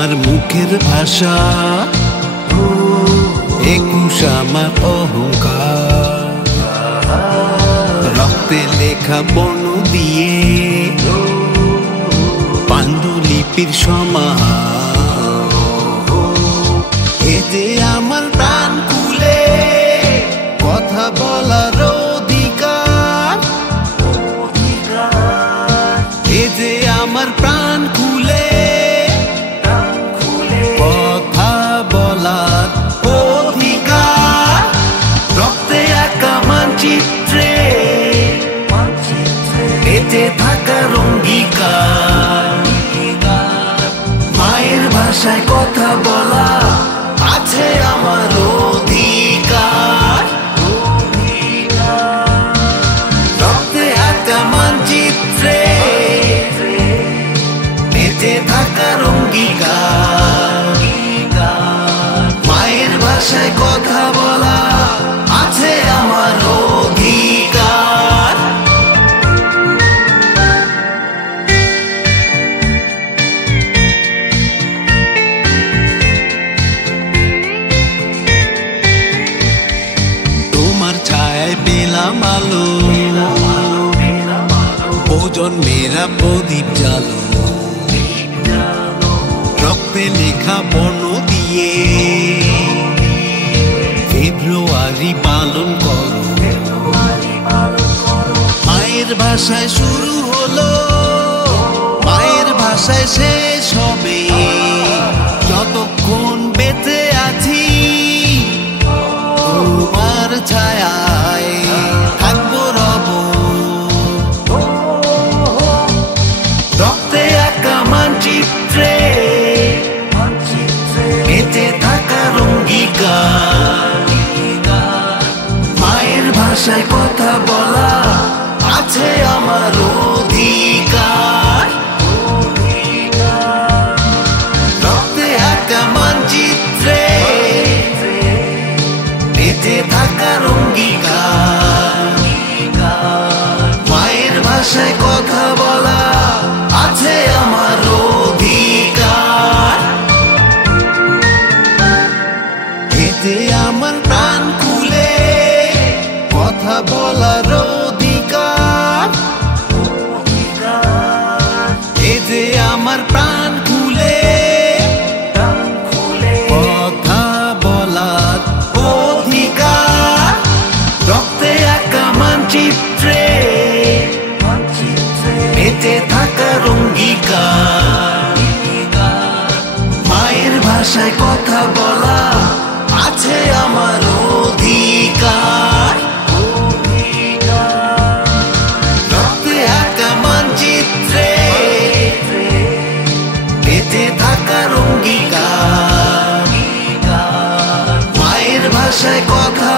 তোমার মুখের ভাষা, 21 আমার অহংকার। রক্তে লেখা বর্ণ দিয়ে পাণ্ডুলিপির সমাহার। এ যে আমার প্রাণ খুলে কথা বলার অধিকার, এ যে আমার প্রাণ খুলে কথা বলার অধিকার। রক্তে আঁকা মানচিত্রে বেঁচে থাকার অঙ্গীকার। মায়ের ভাষায় কথা বলা আছে আমার অধিকার। রক্তে আঁকা মানচিত্রে বেঁচে থাকার অঙ্গীকার। মায়ের ভাষায় কথা বলা আছে আমার অধিকার। তোমার ছায়ায় পেলাম আলো, প্রজন্মেরা প্রদীপ জালো। রক্তে লেখা বর্ণ দিয়ে ফেব্রুয়ারি পালন করো। মায়ের ভাষায় শুরু হলো, মায়ের ভাষায় শেষ হবে। যতক্ষণ বেঁচে আছি তোমার ছায়ায় থাকবো রব। রক্তে আঁকা মানচিত্রে বেঁচে থাকার অঙ্গীকার। মায়ের ভাষায় কথা বলা আছে আমার অধিকার। রক্তে আঁকা মানচিত্রে বেঁচে থাকার অঙ্গীকার। মায়ের ভাষায় কথা বলা আছে আমার অধিকার। এতে আমার প্রাণ খুলে কথা বলার অধিকার। এতে আমার প্রাণ খুলে কথা বলার অধিকার। রক্তে আঁকা মানচিত্রে বেঁচে থাকার অঙ্গীকার। মায়ের ভাষায় কথা বলা আছে আমার অধিকার। রক্তে আঁকা মানচিত্রে বেঁচে থাকার অঙ্গীকার। মায়ের ভাষায় কথা